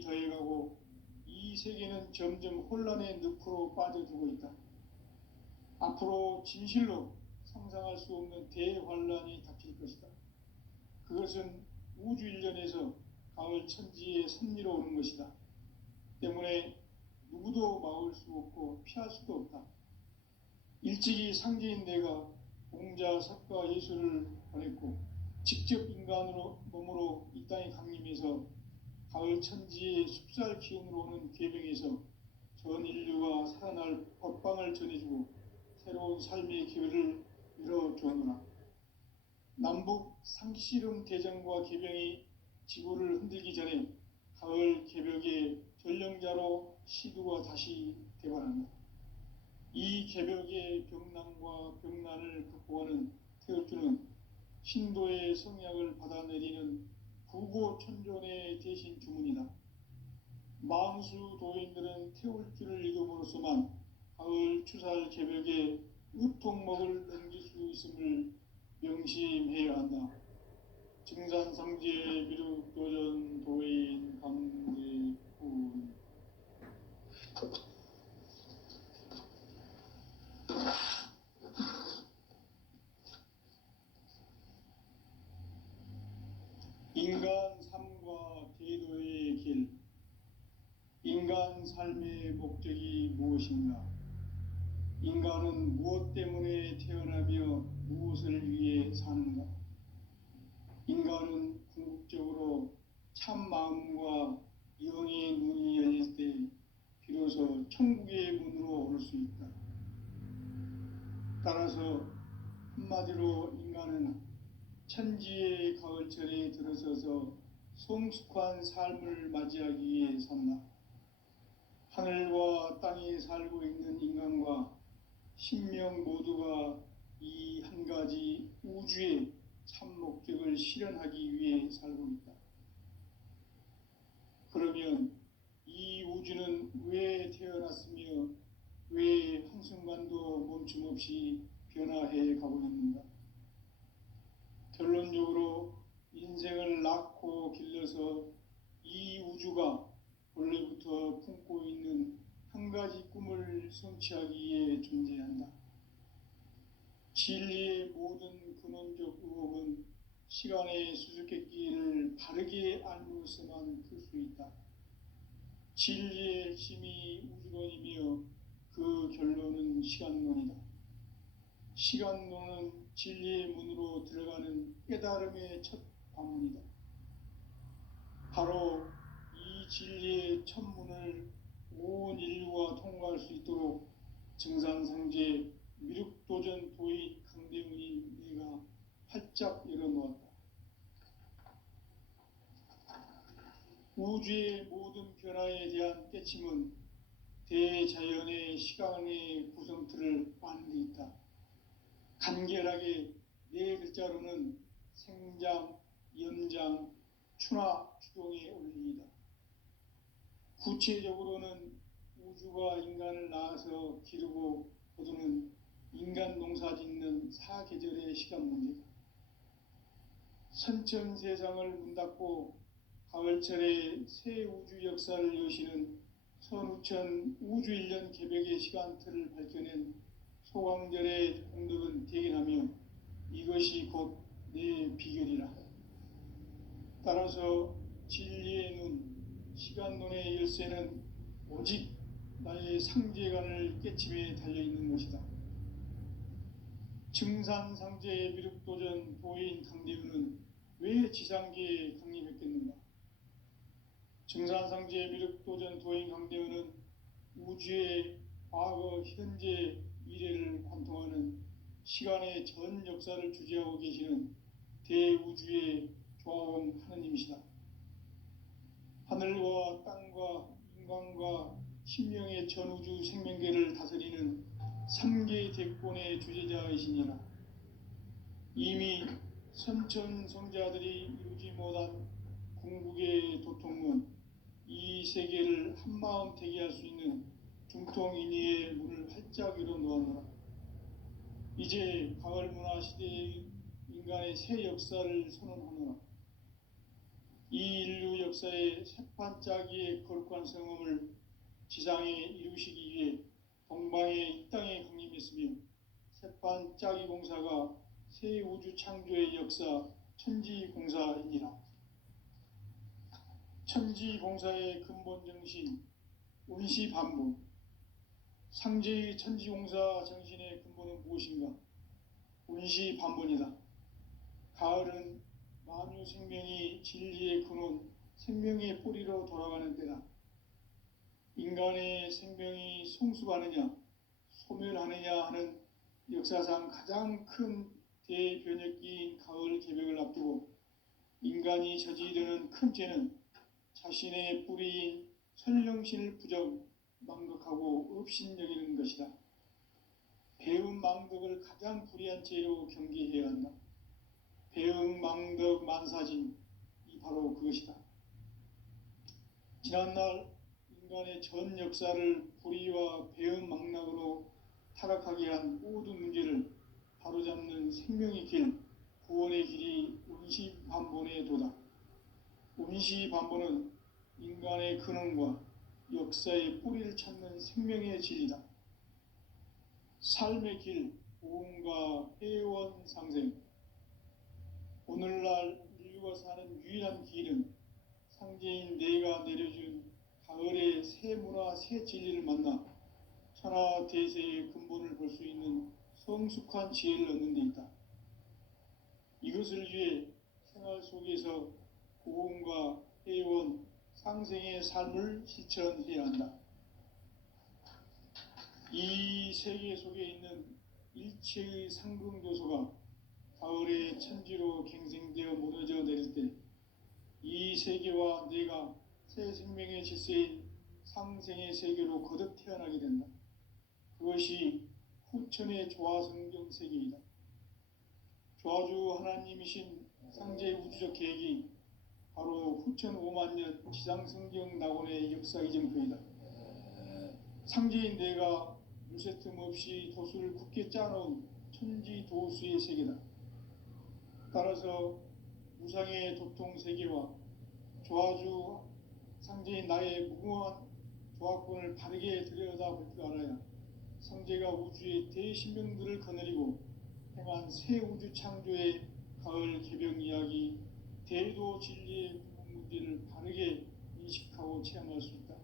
갈등이 더해가고 이 세계는 점점 혼란의 늪으로 빠져들고 있다. 앞으로 진실로 상상할 수 없는 대환란이 닥칠 것이다. 그것은 우주 일련에서 가을 천지에 선미로 오는 것이다. 때문에 누구도 막을 수 없고 피할 수도 없다. 일찍이 상제인 내가 공자, 석가, 예수를 보냈고 직접 인간으로 몸으로 이 땅에 강림해서 가을 천지의 숲살 기운으로 오는 계명에서 전 인류가 살아날 법방을 전해주고 새로운 삶의 기회를 열어주었노라. 남북 상씨름 대전과 계병이 지구를 흔들기 전에 가을 개벽의 전령자로 시두가 다시 대발한다. 이 개벽의 병난과 병난을 극복하는 태울주는 신도의 성약을 받아내리는 구고천존의 대신 주문이다. 망수 도인들은 태울주를 읽음으로써만 가을 추살 개벽의 우통목을 넘길 수 있음을 명심해야 한다. 증산상제 미륵도전 도인 강대군. 인간 삶과 대도의 길. 인간 삶의 목적이 무엇인가? 인간은 무엇 때문에 태어나며 무엇을 위해 사는가? 인간은 궁극적으로 참 마음과 영의 눈이 열릴 때 비로소 천국의 문으로 오를 수 있다. 따라서 한마디로 인간은 천지의 가을철에 들어서서 성숙한 삶을 맞이하기 위해 산다. 하늘과 땅에 살고 있는 인간과 신명 모두가 이 한 가지 우주의 참 목적을 실현하기 위해 살고 있다. 그러면 이 우주는 왜 태어났으며 왜 한순간도 멈춤 없이 변화해 가고 있는가? 결론적으로 인생을 낳고 길러서 이 우주가 원래부터 품고 있는 한 가지 꿈을 성취하기 위해 존재한다. 진리의 모든 근원적 의혹은 시간의 수수께끼를 바르게 알므로서만 풀 수 있다. 진리의 핵심이 우주론이며 그 결론은 시간론이다. 시간론은 진리의 문으로 들어가는 깨달음의 첫 관문이다. 바로 이 진리의 첫 문을 온 인류가 통과할 수 있도록 증산상제 미륵도전 도인 강대문이 내가 활짝 열어놓았다. 우주의 모든 변화에 대한 깨침은 대자연의 시간의 구성틀을 아는 데 있다. 간결하게 네 글자로는 생장, 연장, 추나 추동의 원리이다. 구체적으로는 우주가 인간을 낳아서 기르고 거두는 인간 농사 짓는 사계절의 시간 문제다. 선천 세상을 문 닫고 가을철에 새 우주 역사를 여시는 선우천 우주일년 개벽의 시간틀을 밝혀낸 소강절의 공덕은 대견하며 이것이 곧 내 비결이라. 따라서 진리의 눈, 시간론의 열쇠는 오직 나의 상제관을 깨침에 달려있는 것이다. 증산상제 미륵도전 도인 강대우는 왜 지상계에 강림했겠는가? 증산상제 미륵도전 도인 강대우는 우주의 과거, 현재, 미래를 관통하는 시간의 전 역사를 주재하고 계시는 대우주의 조화원 하느님이시다. 하늘과 땅과 인간과 신명의 전우주 생명계를 다스리는 3개 대권의 주제자이시니라. 이미 선천성자들이 이루지 못한 궁극의 도통문, 이 세계를 한마음 되게 할 수 있는 중통인의의 문을 활짝 열어놓았노라. 이제 가을 문화 시대의 인간의 새 역사를 선언하노라. 이 인류 역사의 새판짜기의 거룩한 성음을 지상에 이루시기 위해 동방의 이 땅에 강림했으며 새판짜기 공사가 새 우주 창조의 역사 천지공사이니라. 천지공사의 근본 정신 운시반복. 상제의 천지공사 정신의 근본은 무엇인가? 운시반복이다. 가을은 만유 생명이 진리의 근원, 생명의 뿌리로 돌아가는 때다. 인간의 생명이 성숙하느냐, 소멸하느냐 하는 역사상 가장 큰 대변혁기인 가을 개벽을 앞두고 인간이 저지르는 큰 죄는 자신의 뿌리인 선령신을 부정, 망각하고 업신여기는 것이다. 배음 망덕을 가장 불의한 죄로 경계해야 한다. 배음 망덕 만사진, 이 바로 그것이다. 지난날 인간의 전 역사를 불의와 배음 망락으로 타락하게 한 모든 문제를 바로잡는 생명의 길, 구원의 길이 운시반본의 도다. 운시반본은 인간의 근원과 역사의 뿌리를 찾는 생명의 진리다. 삶의 길, 보험과 회원 상생. 오늘날 인류가 사는 유일한 길은 상제인 내가 내려준 가을의 새 문화, 새 진리를 만나 천하 대세의 근본을 볼 수 있는 성숙한 지혜를 얻는 데 있다. 이것을 위해 생활 속에서 고음과 회원, 상생의 삶을 실천해야 한다. 이 세계 속에 있는 일체의 상승조소가 가을의 천지로 갱생되어 무너져 내릴 때 이 세계와 내가 새 생명의 질서인 상생의 세계로 거듭 태어나게 된다. 그것이 후천의 조화성경 세계이다. 조화주 하나님이신 상제 우주적 계획이 바로 후천 5만 년 지상성경 낙원의 역사 이전표이다. 상제인 내가 물새틈 없이 도수를 굳게 짜놓은 천지도수의 세계다. 따라서 우상의 도통세계와 조화주 상제인 나의 무궁한 조화권을 바르게 들여다볼 줄 알아야 상제가 우주의 대신명들을 거느리고 행한 새 우주 창조의 가을 개벽 이야기, 대도 진리의 구분 문제를 바르게 인식하고 체험할 수 있다.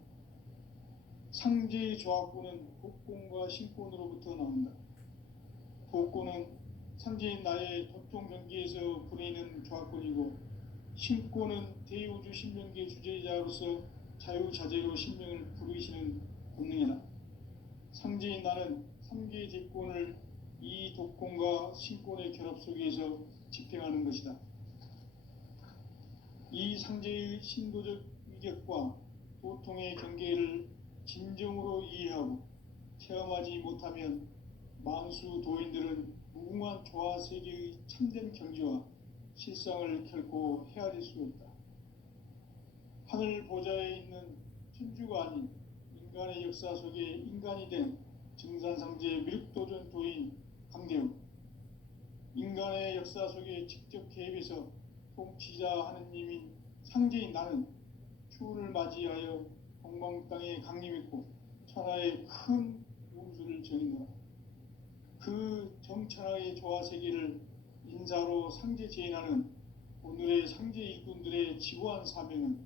상제의 조화권은 복권과 신권으로부터 나온다. 복권은 상제인 나의 도통 경계에서 부리는 조화권이고, 신권은 대우주 신명계 주제자로서 자유자재로 신명을 부르시는 본능이다. 상제인 나는 3개의 대권을 이 독권과 신권의 결합 속에서 집행하는 것이다. 이 상제의 신도적 위격과 도통의 경계를 진정으로 이해하고 체험하지 못하면 만수 도인들은 무궁한 조화세계의 참된 경지와 실상을 결코 헤아릴 수 없다. 하늘 보좌에 있는 천주가 아닌 인간의 역사 속에 인간이 된 증산상제 미륵도전 도인 강대우, 인간의 역사 속에 직접 개입해서 통치자 하느님인 상제인 나는 추운을 맞이하여 동방 땅에 강림했고 천하의 큰 운수를 정의노라. 그 정천하의 조화세계를 인사로 상제 제인하는 오늘의 상제 일꾼들의 지구한 사명은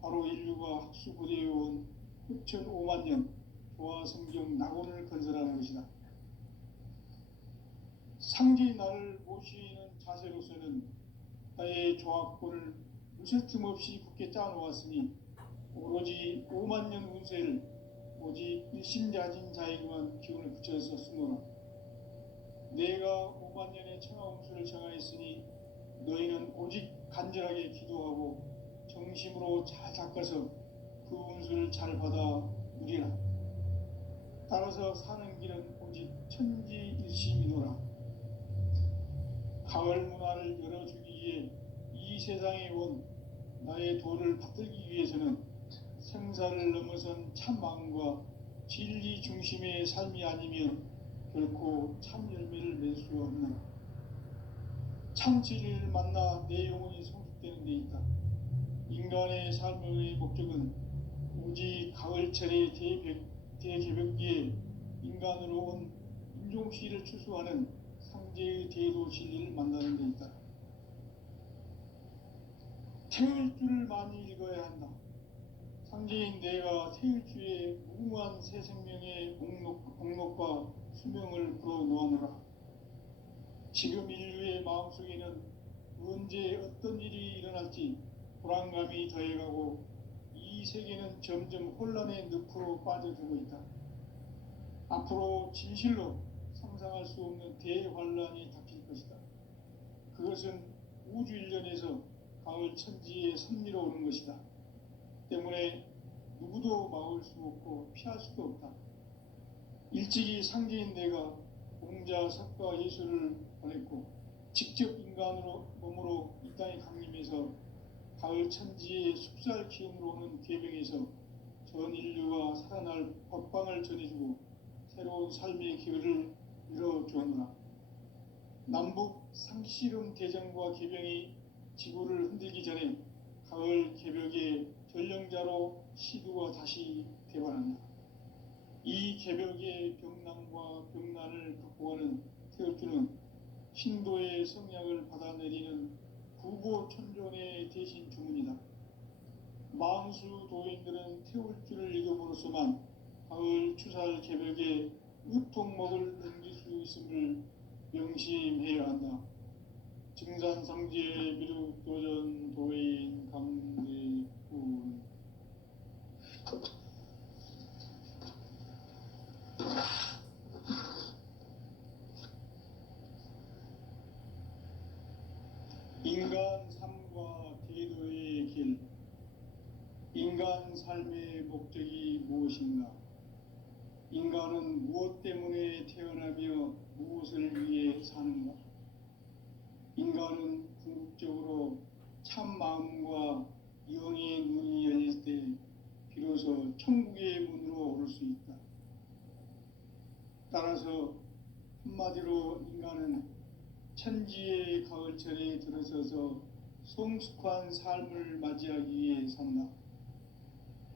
바로 인류가 학수고대해온 후천 5만 년 조화성경 낙원을 건설하는 것이다. 상제의 나를 모시는 자세로서는 나의 조화권을 무쇠틈 없이 굳게 짜놓았으니 오로지 5만 년 운세를 오직 일심자진 자에게만 기운을 붙여서 쓰노라. 내가 5만 년의 천하 운수를 정하였으니 너희는 오직 간절하게 기도하고 정심으로 잘 닦아서 그 운수를 잘 받아 누리라. 따라서 사는 길은 오직 천지일심이노라. 가을 문화를 열어주기 위해 이 세상에 온 나의 도를 받들기 위해서는 생사를 넘어선 참 마음과 진리 중심의 삶이 아니면 결코 참 열매를 맺을 수 없는 참 진리를 만나 내 영혼이 성숙되는 데 있다. 인간의 삶의 목적은 오직 가을철의 대개벽기에 인간으로 온 인종시를 추수하는 상제의 대도 진리를 만나는 데 있다. 태울 줄을 많이 읽어야 한다. 상제인 내가 태울 주의 무궁한 새 생명의 목록과 수명을 불어놓아노라. 지금 인류의 마음속에는 언제 어떤 일이 일어날지 불안감이 더해가고 이 세계는 점점 혼란의 늪으로 빠져들고 있다. 앞으로 진실로 상상할 수 없는 대환란이 닥칠 것이다. 그것은 우주 일련에서 가을 천지의 섭리로 오는 것이다. 때문에 누구도 막을 수 없고 피할 수도 없다. 일찍이 상제인 내가 공자, 석가, 예수를 보냈고 직접 인간으로 몸으로 이 땅에 강림해서 가을 천지의 숲살 기운으로 오는 계명에서 전 인류가 살아날 법방을 전해주고 새로운 삶의 기회를 열어주었노라. 남북 상씨름 대전과 개병이 지구를 흔들기 전에 가을 개벽의 전령자로 시두가 다시 대발한다. 이 개벽의 병난과 병난을 극복하는 태울주는 신도의 성약을 받아내리는 구보천존의 대신 주문이다. 만수 도인들은 태울주를 읽음으로써만 가을 추살 개벽의 우통목을 넘길 수 있음을 명심해야 한다. 증산상제 미륵도전 도인 강대군. 인간 삶과 대도의 길. 인간 삶의 목적이 무엇인가? 인간은 무엇 때문에 태어나며 무엇을 위해 사는가? 인간은 궁극적으로 참 마음과 영의 눈이 열릴 때 비로소 천국의 문으로 오를 수 있다. 따라서 한마디로 인간은 천지의 가을철에 들어서서 성숙한 삶을 맞이하기 위해 산다.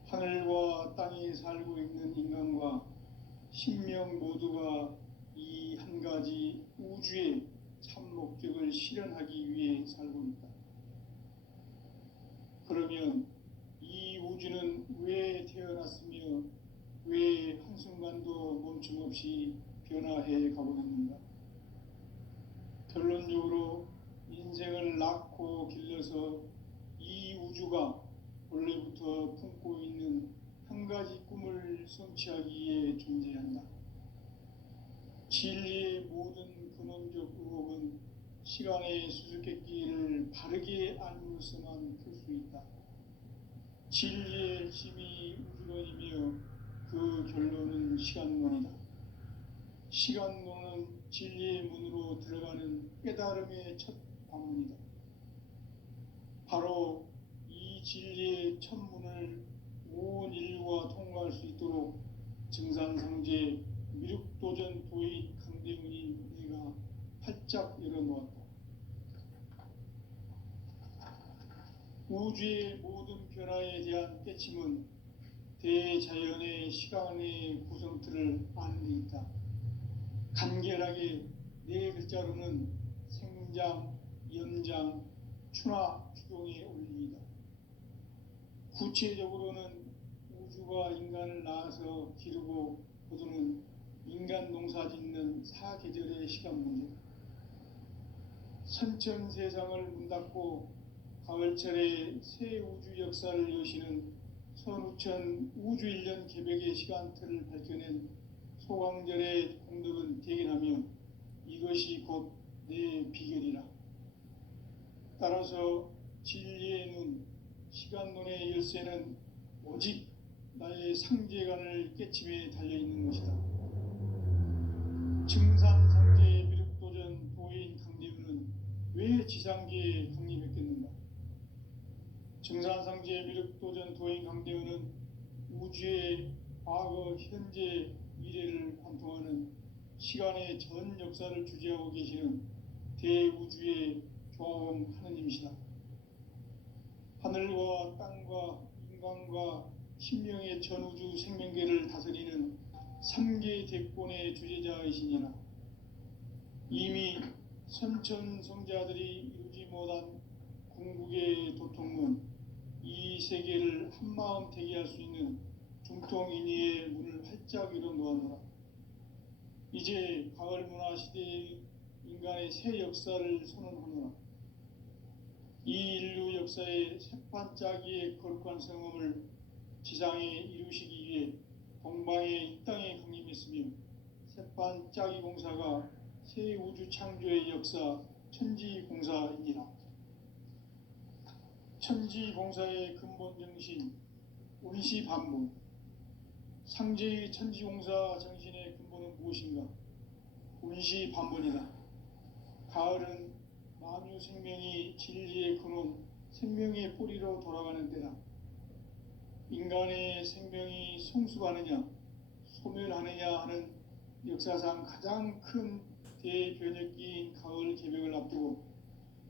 하늘과 땅에 살고 있는 인간과 신명 모두가 이 한 가지 우주의 참 목적을 실현하기 위해 살고 있다. 그러면 이 우주는 왜 태어났으며 왜 한순간도 멈춤없이 변화해 가고 있는가? 결론적으로 인생을 낳고 길러서 이 우주가 원래부터 품고 있는 한 가지 꿈을 성취하기 위해 존재한다. 진리의 모든 근원적 의혹은 시간의 수수께끼를 바르게 알므로서만 풀 수 있다. 진리의 핵심이 우주론이며 그 결론은 시간론이다. 시간론은 진리의 문으로 들어가는 깨달음의 첫 방문이다. 바로 이 진리의 첫 문을 온 인류가 통과할 수 있도록 증산상제 미륵도전 도인 강대문이 내가 활짝 열어놓았다. 우주의 모든 변화에 대한 깨침은 대자연의 시간의 구성틀을 아는 데 있다. 간결하게 네 글자로는 생장, 연장, 추나 추동의 원리이다. 구체적으로는 우주가 인간을 낳아서 기르고 거두는 인간 농사 짓는 사계절의 시간 문제다. 선천 세상을 문 닫고 가을철에 새 우주 역사를 여시는 선우천 우주일년 개벽의 시간틀을 밝혀낸 소강절의 공덕은 대견하며 이것이 곧 내 비결이라. 따라서 진리의 눈, 시간론의 열쇠는 오직 나의 상제관을 깨침에 달려있는 것이다. 증산상제의 미륵도전 도인 강대우는 왜 지상계에 강림했겠는가? 증산상제의 미륵도전 도인 강대우는 우주의 과거, 현재, 미래를 관통하는 시간의 전 역사를 주재하고 계시는 대우주의 조화원 하느님이시다. 하늘과 땅과 인간과 신명의 전우주 생명계를 다스리는 삼계 대권의 주제자이시니라. 이미 선천성자들이 이루지 못한 궁극의 도통문, 이 세계를 한마음 되게 할 수 있는 중통인의의 문을 활짝 열어놓았노라. 이제 가을 문화 시대의 인간의 새 역사를 선언하노라. 이 인류 역사의 새판짜기의 거룩한 성음을 지상에 이루시기 위해 동방의 이 땅에 강림했으며, 새판짜기 공사가 새 우주 창조의 역사 천지공사이니라. 천지공사의 근본 정신 운시반본, 상제의 천지공사 정신의 근본은 무엇인가? 운시반본이다. 가을은 만유 생명이 진리의 근원, 생명의 뿌리로 돌아가는 때다. 인간의 생명이 성숙하느냐 소멸하느냐 하는 역사상 가장 큰 대변혁기인 가을 개벽을 앞두고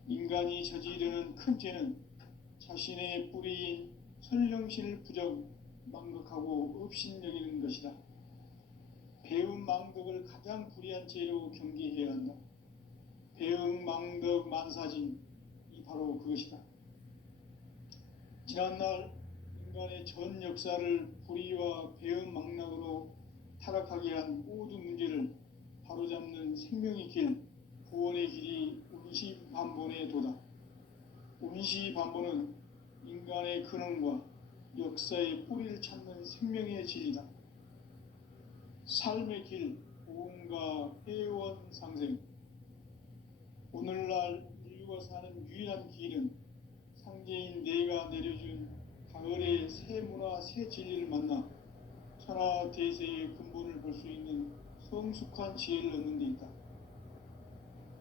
인간이 저지르는 큰 죄는 자신의 뿌리인 설령신을 부정 망극하고 업신여기는 것이다. 배움 망덕을 가장 불의한 죄로 경계해야 한다. 배움 망덕 만사진이 바로 그것이다. 지난날 인간의 전 역사를 불의와 배움 망락으로 타락하게 한 모든 문제를 바로잡는 생명의 길, 구원의 길이 운시반본의 도다. 운시반본은 인간의 근원과 역사의 뿌리를 찾는 생명의 진리다. 삶의 길, 보험과 회원 상생. 오늘날 인류가 사는 유일한 길은 상제인 내가 내려준 가을의 새 문화, 새 진리를 만나 천하 대세의 근본을 볼 수 있는 성숙한 지혜를 얻는 데 있다.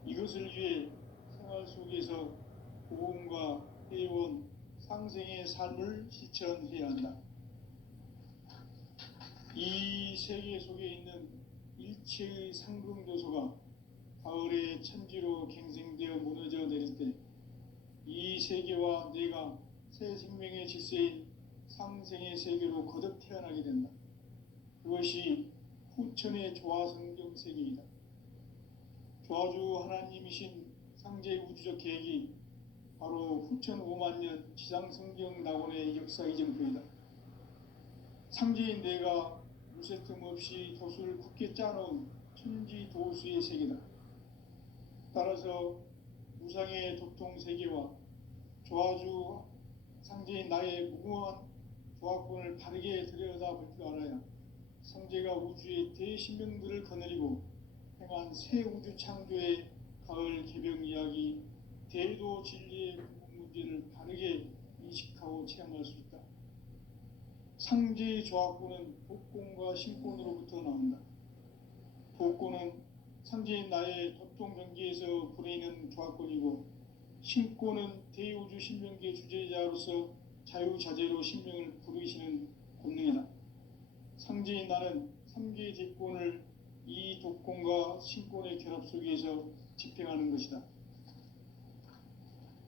이것을 위해 생활 속에서 보험과 회원, 상생의 삶을 실천해야 한다. 이 세계 속에 있는 일체의 상승조소가 가을의 천지로 갱생되어 무너져 내릴 때 이 세계와 내가 새 생명의 질서인 상생의 세계로 거듭 태어나게 된다. 그것이 후천의 조화성경 세계이다. 조화주 하나님이신 상제 우주적 계획이 바로 후천 5만년 지상성경 낙원의 역사 이정표이다. 상제인 내가 무쇠 틈 없이 도수를 굳게 짜놓은 천지 도수의 세계다. 따라서 무상의 도통 세계와 조화주 상제인 나의 무궁한 조화권을 바르게 들여다볼 줄 알아야 상제가 우주의 대신명들을 거느리고 행한 새 우주 창조의 가을 개벽 이야기, 대도 진리의 문제를 바르게 인식하고 체험할 수 있다. 상제의 조화권은 복권과 신권으로부터 나온다. 복권은 상제인 나의 도통 경계에서 부리는 조화권이고, 신권은 대우주 신명계 주제자로서 자유자재로 신명을 부르시는 권능이다. 상제인 나는 삼계의 대권을 이 독권과 신권의 결합 속에서 집행하는 것이다.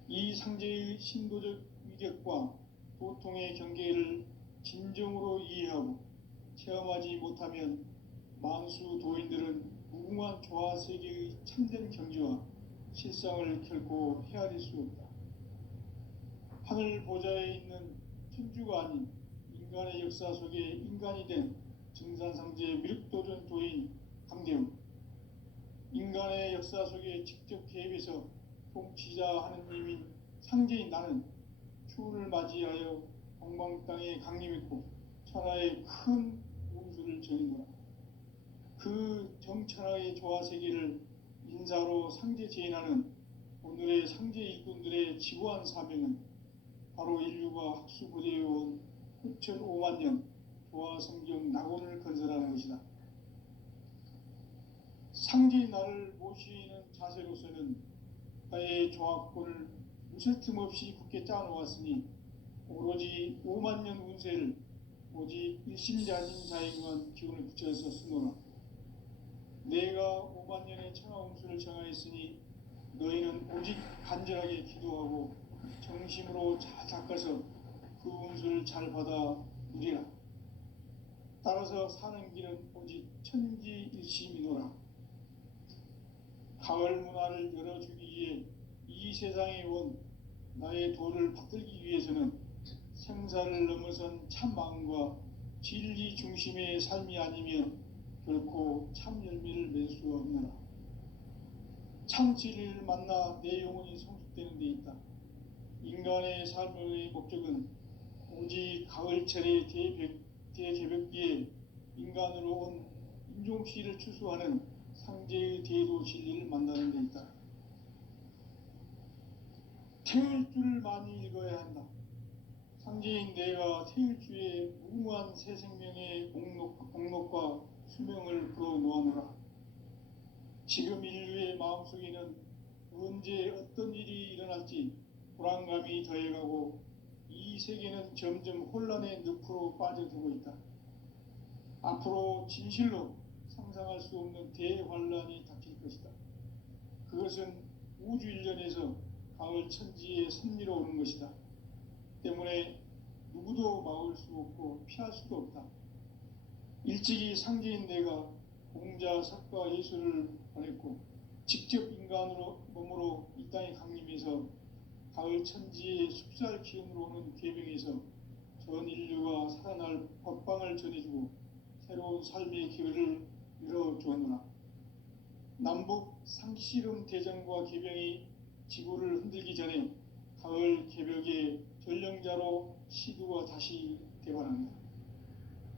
이 상제의 신도적 위력과 도통의 경계를 진정으로 이해하고 체험하지 못하면 만수 도인들은 무궁한 조화세계의 참된 경지와 실상을 결코 헤아릴 수 없다. 하늘 보좌에 있는 천주가 아닌 인간의 역사 속에 인간이 된 증산상제의 미륵도전 도인 강대웅, 인간의 역사 속에 직접 개입해서 통치자 하느님인 상제인 나는 추운을 맞이하여 동방 땅에 강림했고 천하의 큰 운수를 전했노라. 그 정천하의 조화세계를 인사로 상제 제인하는 오늘의 상제 일꾼들의 지구한 사명은 바로 인류가 학수고대해온 후천 5만년 조화성경 낙원을 건설하는 것이다. 상제인 나를 모시는 자세로서는 나의 조화권을 무쇠 틈 없이 굳게 짜놓았으니 오로지 5만년 운세를 오직 일심자진 자에게만 기운을 붙여서 쓰노라. 내가 5만년의 천하 운수를 정하였으니 너희는 오직 간절하게 기도하고 정심으로 잘 닦아서 그 운수를 잘 받아 누리라. 따라서 사는 길은 오직 천지일심이노라. 가을 문화를 열어주기 위해 이 세상에 온 나의 도를 받들기 위해서는 생사를 넘어선 참 마음과 진리 중심의 삶이 아니면 결코 참 열매를 맺을 수 없느라. 참 진리를 만나 내 영혼이 성숙되는 데 있다. 인간의 삶의 목적은 오직 가을철의 대개벽기에 인간으로 온 인종씨를 추수하는 상제의 대도 진리를 만나는 데 있다. 태울 줄을 많이 읽어야 한다. 상제인 내가 태울 주의 무궁한 새 생명의 공록과 수명을 불어놓아노라. 지금 인류의 마음속에는 언제 어떤 일이 일어날지 불안감이 더해가고 이 세계는 점점 혼란의 늪으로 빠져들고 있다. 앞으로 진실로 상상할 수 없는 대환란이 닥칠 것이다. 그것은 우주 일련에서 가을 천지에 섭리로 오는 것이다. 때문에 누구도 막을 수 없고 피할 수도 없다. 일찍이 상제인 내가 공자, 석가, 예수를 보냈고 직접 인간으로 몸으로 이 땅에 강림해서 가을 천지의 숲살 기운으로 오는 계명에서 전 인류가 살아날 법방을 전해주고 새로운 삶의 기회를 열어주었노라. 남북 상씨름 대전과 계병이 지구를 흔들기 전에 가을 개벽의 전령자로 시두가 다시 대발합니다.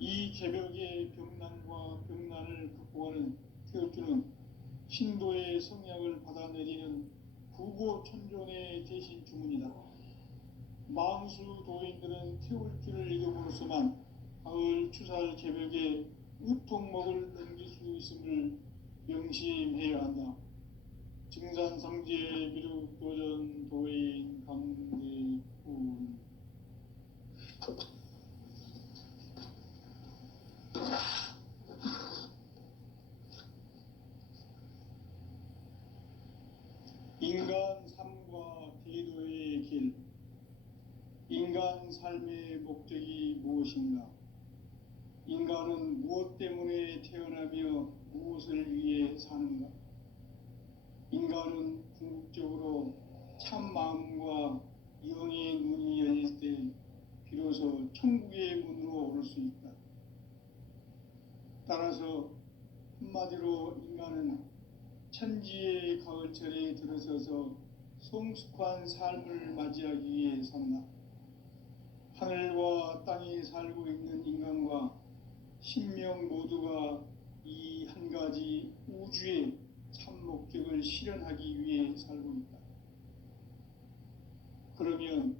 이 개벽의 병난과 병난을 극복하는 태울주는 신도의 성약을 받아내리는 부고천존의 대신 주문이다. 망수 도인들은 태울주를 읽음으로써만 가을 추살 개벽에 우통목을 넘길 수 있음을 명심해야 한다. 증산상제 미륵도전 도인 강대훈. 인간 삶과 대도의 길. 인간 삶의 목적이 무엇인가? 인간은 무엇 때문에 태어나며 무엇을 위해 사는가? 인간은 궁극적으로 참 마음과 영의 눈이 열릴 때 비로소 천국의 문으로 오를 수 있다. 따라서 한마디로 인간은 천지의 가을철에 들어서서 성숙한 삶을 맞이하기 위해 산다. 하늘과 땅에 살고 있는 인간과 신명 모두가 이 한 가지 우주의 참 목적을 실현하기 위해 살고 있다. 그러면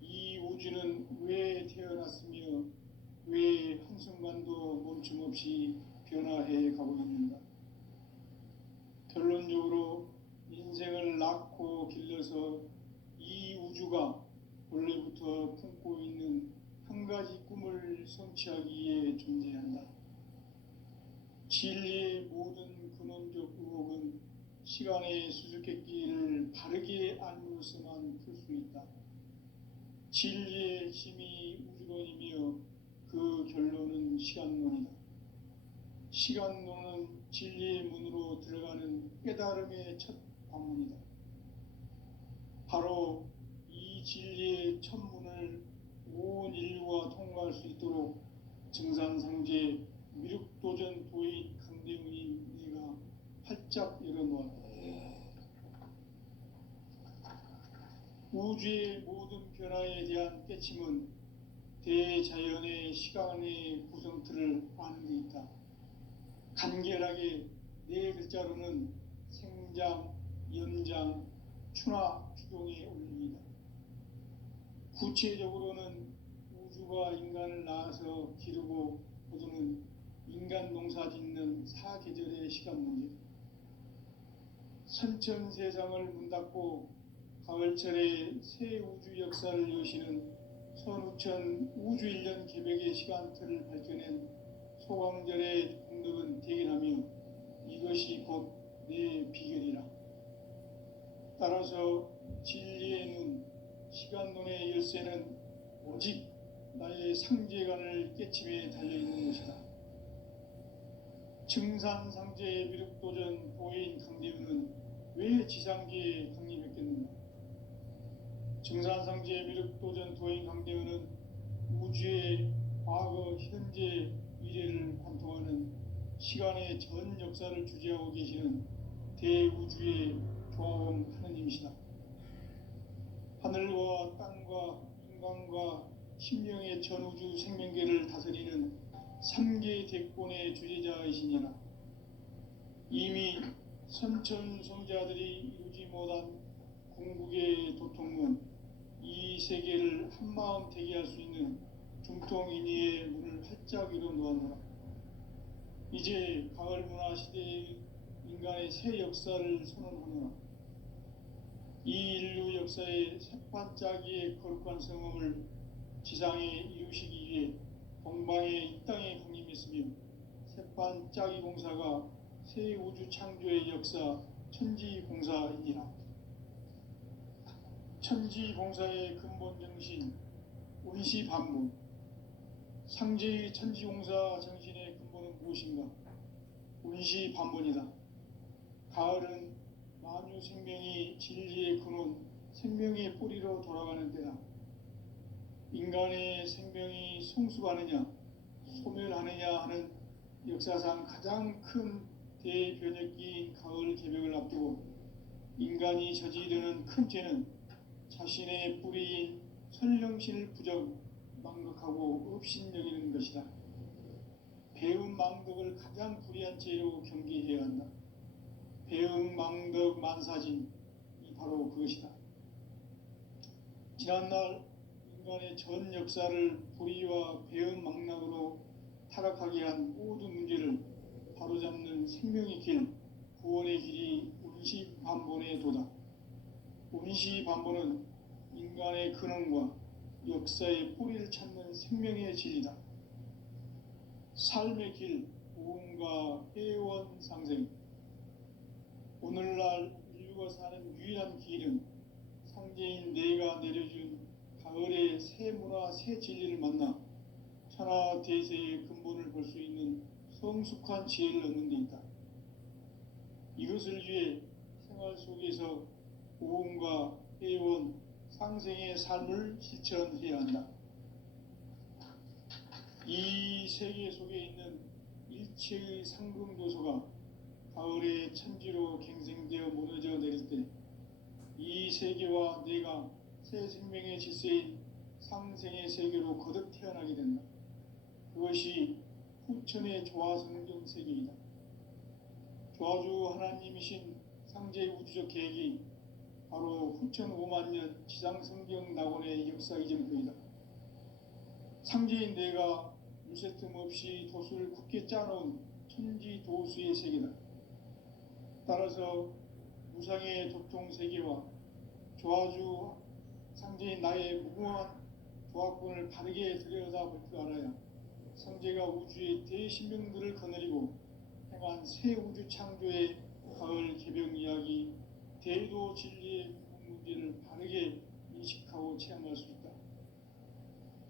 이 우주는 왜 태어났으며 왜 한순간도 멈춤 없이 변화해 가고 있는가? 결론적으로 인생을 낳고 길러서 이 우주가 원래부터 품고 있는 한 가지 꿈을 성취하기 위해 존재한다. 진리의 모든 근원적 의혹은 시간의 수수께끼를 바르게 알므로서만 풀 수 있다. 진리의 핵심이 우주론이며 그 결론은 시간론이다. 시간론은 진리의 문으로 들어가는 깨달음의 첫 방문이다. 바로 이 진리의 첫 문을 온 인류가 통과할 수 있도록 증산상제 미륵도전 도인 강대훈이 내가 활짝 열어놓았다. 우주의 모든 변화에 대한 깨침은 대자연의 시간의 구성틀을 아는 데 있다. 간결하게 네 글자로는 생장, 연장, 추나 추동의 원리이다. 구체적으로는 우주가 인간을 낳아서 기르고 거두는 인간 농사 짓는 사계절의 시간 문제. 선천세상을 문 닫고 가을철에 새 우주 역사를 여시는 선우천 우주일년 개벽의 시간틀을 밝혀낸 소광절의 공덕은 대견하며 이것이 곧 내 비결이라. 따라서 진리의 눈, 시간론의 열쇠는 오직 나의 상제관을 깨침에 달려있는 것이다. 증산상제의 미륵도전 도인 강대우는 왜 지상계에 강림했겠는가? 증산상제의 미륵도전 도인 강대우는 우주의 과거, 현재, 미래를 관통하는 시간의 전 역사를 주재하고 계시는 대우주의 조화범 하느님이시다. 하늘과 땅과 인간과 심령의 전우주 생명계를 다스리는 3계 대권의 주재자이시니라. 이미 선천성자들이 이루지 못한 궁극의 도통문, 이 세계를 한마음 되게 할 수 있는 중통인의의 문을 활짝 열어 놓았노라. 이제 가을 문화 시대의 인간의 새 역사를 선언하노라. 이 인류 역사의 새반짝이의 거룩한 성험을 지상에 이루시기 위해 동방에 이 땅에 강림했으며, 새반짝이 공사가 새 우주 창조의 역사 천지봉사이니라. 천지봉사의 근본 정신 운시반문, 상제의 천지봉사 정신의 근본은 무엇인가? 운시반문이다. 가을은 만유 생명이 진리의 근원, 생명의 뿌리로 돌아가는 때다. 인간의 생명이 성숙하느냐 소멸하느냐 하는 역사상 가장 큰 대변혁기인 가을 개벽을 앞두고 인간이 저지르는 큰 죄는 자신의 뿌리인 선령신을 망각하고 업신여기는 것이다. 배움 망덕을 가장 불의한 죄로 경계해야 한다. 배움 망덕 만사진이 바로 그것이다. 지난날 인간의 전 역사를 불의와 배움 망락으로 타락하게 한 모든 문제를 바로잡는 생명의 길, 구원의 길이 운시반본의 도다. 운시반본은 인간의 근원과 역사의 뿌리를 찾는 생명의 진리다. 삶의 길, 오음과 해원상생. 오늘날 인류가 사는 유일한 길은 상제인 내가 내려준 가을의 새 문화, 새 진리를 만나 천하 대세의 근본을 볼 수 있는 성숙한 지혜를 얻는 데 있다. 이것을 위해 생활 속에서 오음과 해원, 상생의 삶을 실천해야 한다. 이 세계 속에 있는 일체의 상금도소가 가을의 천지로 갱생되어 무너져 내릴 때 이 세계와 내가 새 생명의 질서인 상생의 세계로 거듭 태어나게 된다. 그것이 후천의 조화성경 세계이다. 조화주 하나님이신 상제의 우주적 계획이 바로 후천 5만년 지상성경 낙원의 역사 이전표이다. 상제인 내가 물새틈 없이 도수를 굳게 짜놓은 천지도수의 세계다. 따라서 무상의 도통 세계와 조화주 상제인 나의 무궁한 조화권을 바르게 들여다볼 줄 알아야 상제가 우주의 대신명들을 거느리고 행한 새 우주 창조의 가을 개병 이야기, 대도 진리의 문제를 바르게 인식하고 체험할 수 있다.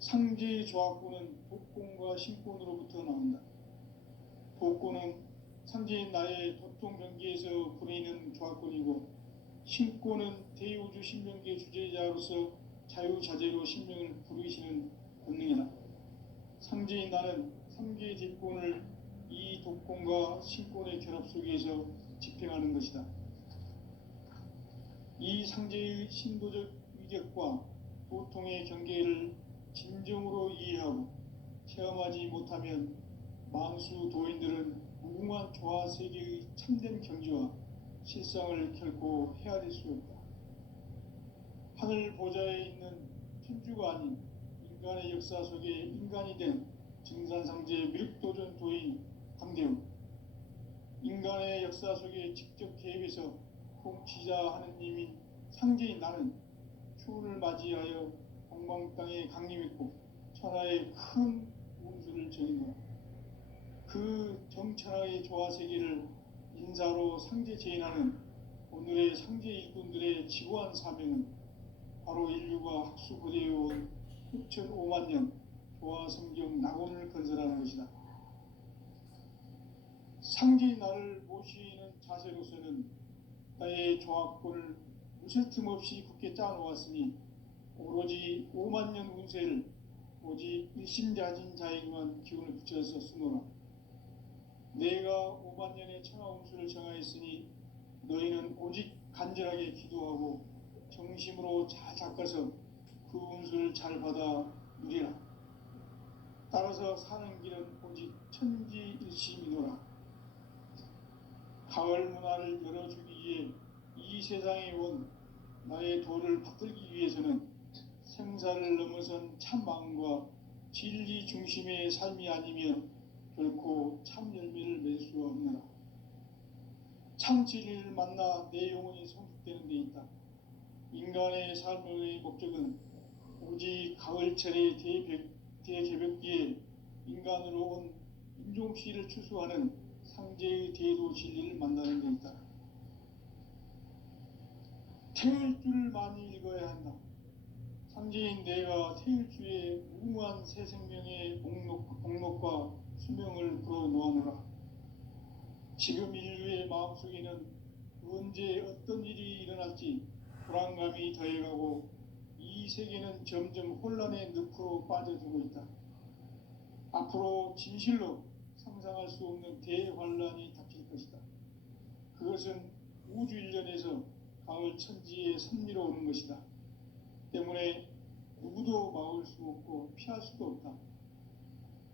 상제의 조화권은 복권과 신권으로부터 나온다. 복권은 상제인 나의 도통 경계에서 부르는 조화권이고, 신권은 대우주 신명계 주제자로서 자유자재로 신명을 부르시는 권능이다. 상제인 나는 3개의 뒷권을 이 독권과 신권의 결합 속에서 집행하는 것이다. 이 상제의 신도적 위력과 도통의 경계를 진정으로 이해하고 체험하지 못하면 만수 도인들은 무궁한 조화 세계의 참된 경지와 실상을 결코 헤아릴 수 없다. 하늘 보좌에 있는 천주가 아닌 인간의 역사 속에 인간이 된 증산상제 미륵도전 도인 강대우, 인간의 역사 속에 직접 개입해서 통치자 하느님인 상제인 나는 추운을 맞이하여 동방 땅에 강림했고 천하의 큰 운수를 정인노라. 그 정천하의 조화세계를 인사로 상제 제인하는 오늘의 상제 일꾼들의 지고한 사명은 바로 인류가 학수고대해온 6,500만 년 조화성경 낙원을 건설하는 것이다. 상제의 나를 모시는 자세로서는 나의 조합권을 무쇠 틈 없이 굳게 짜놓았으니 오로지 5만 년 운세를 오직 일심자진 자에게만 기운을 붙여서 쓰노라. 내가 5만 년의 천하 운수를 정하였으니 너희는 오직 간절하게 기도하고 정심으로 잘 닦아서 그 운수를 잘 받아 누리라. 따라서 사는 길은 오직 천지일심이노라. 가을 문화를 열어주기 위해 이 세상에 온 나의 도를 받들기 위해서는 생사를 넘어선 참 마음과 진리 중심의 삶이 아니면 결코 참 열매를 맺을 수 없느라. 참 진리를 만나 내 영혼이 성숙되는 데 있다. 인간의 삶의 목적은 오직 가을철의 대개벽기에 인간으로 온 인종시를 추수하는 상제의 대도 진리를 만나는 데 있다. 태을 줄을 많이 읽어야 한다. 상제인 내가 태일주의 무궁한 새 생명의 목록과 수명을 불어놓아노라. 지금 인류의 마음속에는 언제 어떤 일이 일어날지 불안감이 더해가고 이 세계는 점점 혼란의 늪으로 빠져들고 있다. 앞으로 진실로 상상할 수 없는 대환란이 닥칠 것이다. 그것은 우주 일련에서 가을 천지의 선미로 오는 것이다. 때문에 누구도 막을 수 없고 피할 수도 없다.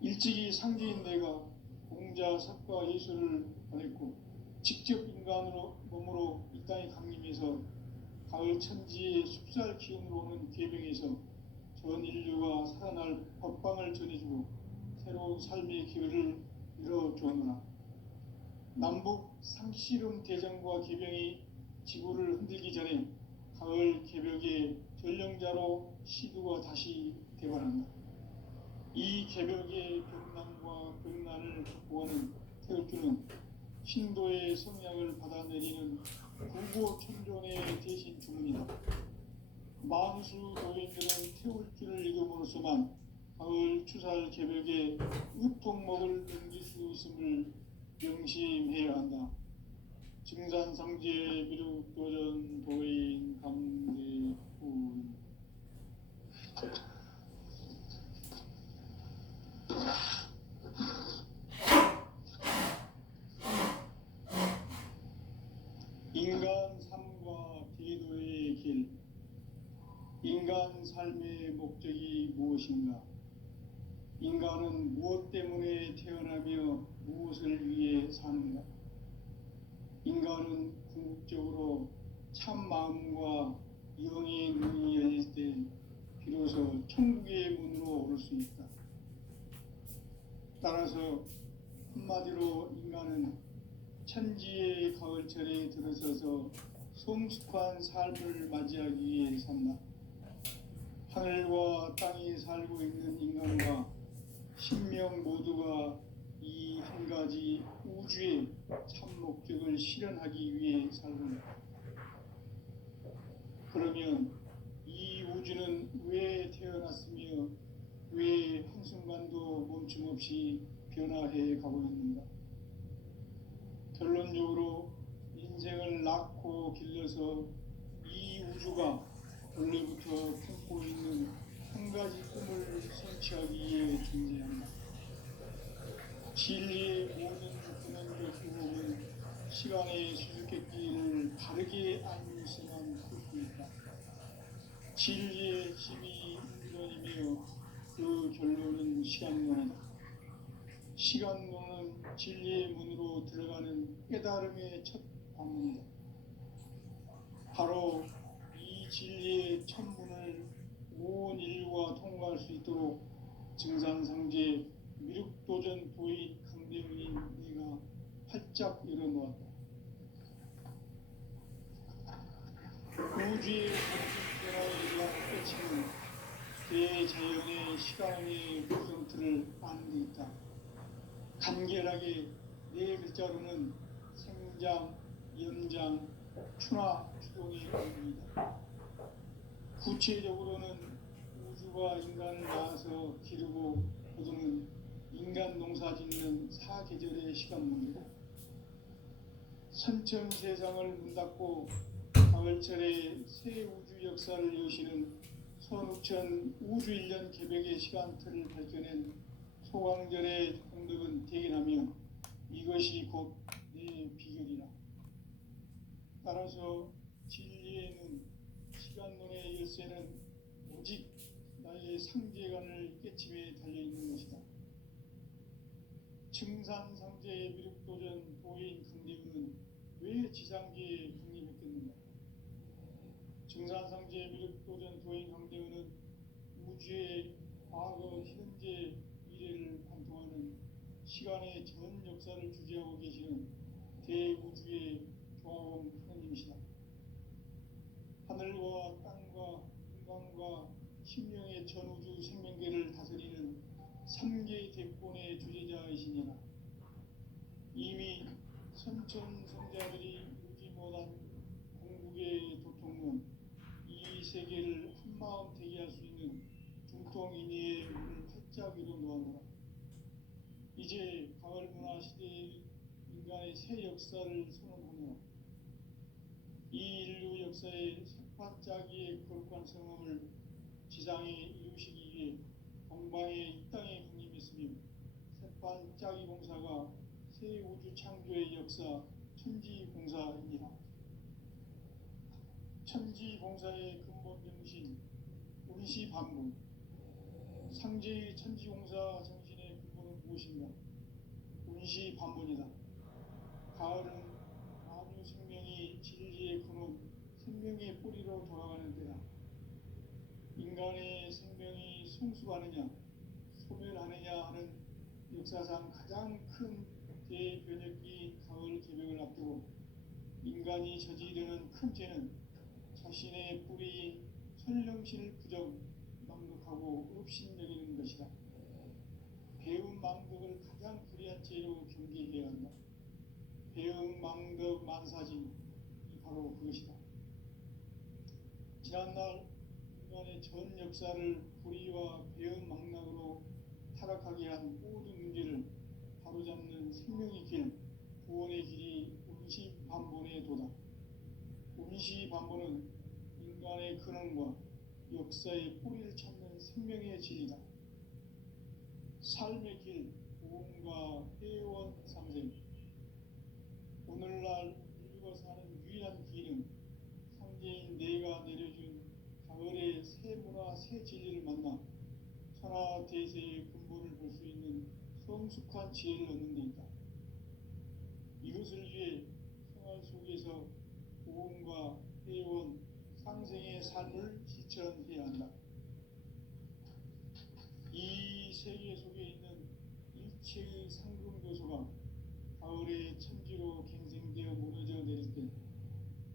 일찍이 상제인 내가 공자, 석가, 예수를 보냈고 직접 인간으로 몸으로 이 땅에 강림해서 가을 천지의 숲살 기운으로 오는 계병에서 전 인류가 살아날 법방을 전해주고 새로운 삶의 기회를 열어주었노라. 남북 상씨름 대장과 계병이 지구를 흔들기 전에 가을 개벽의 전령자로 시두가 다시 대관한다. 이 개벽의 벽난과 벽난을 극복하는 태울주는 신도의 성약을 받아내리는 구고천존의 대신 주문이다. 만수 도인들은 태울주를 읽음으로써만 가을 추살 개벽의 으통목을 넘길 수 있음을 명심해야 한다. 증산상제 미륵도전 도인 감대훈. 인간 삶과 기도의 길. 인간 삶의 목적이 무엇인가? 인간은 무엇 때문에 태어나며 무엇을 위해 사는가? 인간은 궁극적으로 참 마음과 영의 눈이 열릴 때 비로소 천국의 문으로 오를 수 있다. 따라서 한마디로 인간은 천지의 가을철에 들어서서 성숙한 삶을 맞이하기 위해 산다. 하늘과 땅에 살고 있는 인간과 신명 모두가 이 한 가지 우주의 참 목적을 실현하기 위해 살는다. 그러면 이 우주는 왜 태어났으며 왜 한순간도 멈춤없이 변화해 가고 있는가? 결론적으로 인생을 낳고 길러서 이 우주가 원래부터 품고 있는 한 가지 꿈을 성취하기 위해 존재한다. 진리의 모든 근원적 유혹은 시간의 수수께끼를 바르게 알면서만 풀 수 있다. 진리의 힘이 인론이며 그 결론은 시간론이다. 시간론은 진리의 문으로 들어가는 깨달음의 첫 관문이다. 바로 이 진리의 첫 문을 온 인류가 통과할 수 있도록 증산상제 미륵도전 도인 강대훈인 내가 활짝 열어놓았다. 우주의 모든 변화에 대한 끝은 대자연의 시간의 구성틀을 아는 데 있다. 간결하게 네 글자로는 생장, 연장, 추나, 추동의 의미이다. 구체적으로는 우주가 인간을 낳아서 기르고 거두는 인간 농사 짓는 사계절의 시간 문제고, 선천 세상을 문 닫고 가을철에 새 우주 역사를 여시는 선우천 우주 1년 개벽의 시간틀을 밝혀낸 소광절의 공덕은 대견하며 이것이 곧 내 비결이라. 따라서 진리에는 시간론의 열쇠는 오직 나의 상제관을 깨침에 달려있는 것이다. 증산상제의 미륵도전 도인 강대우는 왜 지상계에 국립했겠는가? 증산상제의 미륵도전 도인 강대우는 우주의 과거, 현재, 미래를 관통하는 시간의 전 역사를 주재하고 계시는 대우주의 조화원 하나님이시다. 하늘과 땅과 인간과 심령의 전우주 생명계를 다스리는 3개 대권의 주제자이시니라. 이미 선천성자들이 이루지 못한 공국의 도통론, 이 세계를 한마음 되게 할 수 있는 중통인의의 문을 활짝 열어 놓았노라. 이제 가을 문화 시대의 인간의 새 역사를 선언하며 이 인류 역사의 새반짝이의 거룩한 성함을 지상에 이루시기 위해 동방의 이 땅에 군림했으며 새반짝이 공사가 새 우주 창조의 역사 천지공사입니다. 천지공사의 근본 정신 운시반문, 상제의 천지공사 정신의 근본은 무엇인가? 운시반문이다. 가을은 만유 생명이 진리의 근원, 생명의 뿌리로 돌아가는 때다. 인간의 생명이 성숙하느냐 소멸하느냐 하는 역사상 가장 큰 대변혁기 가을 개벽을 앞두고 인간이 저지르는 큰 죄는 자신의 뿌리인 선령신을 부정, 망극하고 업신여기는 것이다. 배움 망덕을 가장 불의한 죄로 경계해야 한다. 배움 망덕 만사진이 바로 그것이다. 지난날 인간의 전 역사를 불의와 배움 망락으로 타락하게 한 모든 문제를 바로잡는 생명의 길, 구원의 길이 운시반본의 도다. 운시반본은 인간의 근원과 역사의 뿌리를 찾는 생명의 진리다. 삶의 길, 구원과 회원 상생. 오늘날 인류가 사는 유일한 길은 상제인 내가 내려준 가을의 새 문화, 새 진리를 만나 천하대세의 근본을 볼 수 있는 성숙한 지혜를 얻는 데 있다. 이것을 위해 생활 속에서 구원과 회원, 상생의 삶을 실천해야 한다. 이 세계 속에 있는 일체의 상금교소가 가을의 천지로 갱생되어 무너져 내릴 때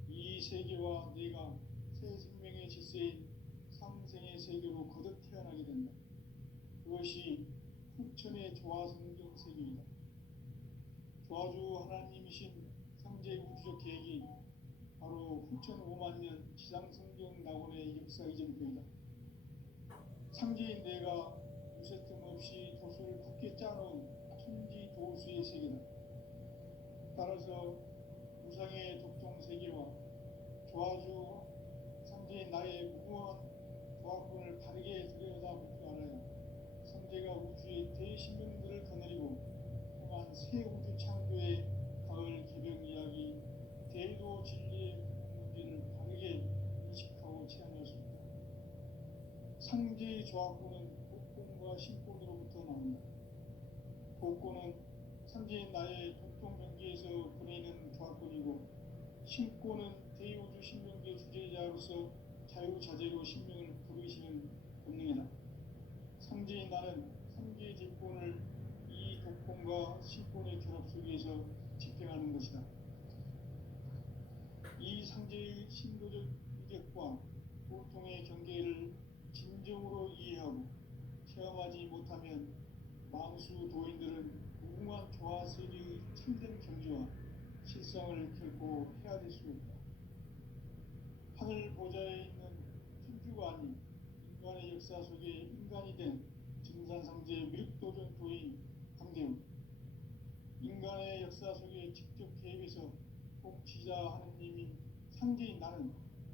이 세계와 내가 새 생명의 질서인 상생의 세계로 거듭 태어나게 된다. 그것이 후천의 조화성경 세계이다. 조화주 하나님이신 상제 우주적 계획이 바로 후천 5만 년 지상성경 낙원의 역사 이전표이다. 상제인 내가 무쇠 틈 없이 도수를 굳게 짜놓은 천지 도수의 세계다. 따라서 우상의 독통 세계와 조화주 상제인 나의 무궁한 조화권을 바르게 들여다보지 않아요. 상제가 우주의 대신명들을 거느리고 향한 새 우주 창조의 가을 개벽 이야기, 대도 진리의 문제를 바르게 인식하고 체험할 수 있다. 상제의 조화권은 복권과 신권으로부터 나온다. 복권은 상제인 나의 독통명기에서 보내는 조화권이고, 신권은 대우주 신명계 주제자로서 자유자재로 신명을 부르시는 본능이다. 상제인 나는 상제의 직권을 이 독권과 신권의 결합 속에서 집행하는 것이다. 이 상제의 신도적 의격과 도통의 경계를 진정으로 이해하고 체험하지 못하면 망수 도인들은 무궁한 조화세계의 참된 경지와 실성을 결코 헤아릴 수 없다. 하늘 보좌에 있는 창조가 아닌 인간의 역사 속에 인간이 된 증산상제 미륵도전 도인 강대훈. 인간의 역사 속에 직접 개입해서 복지자 하느님인 상제인 나는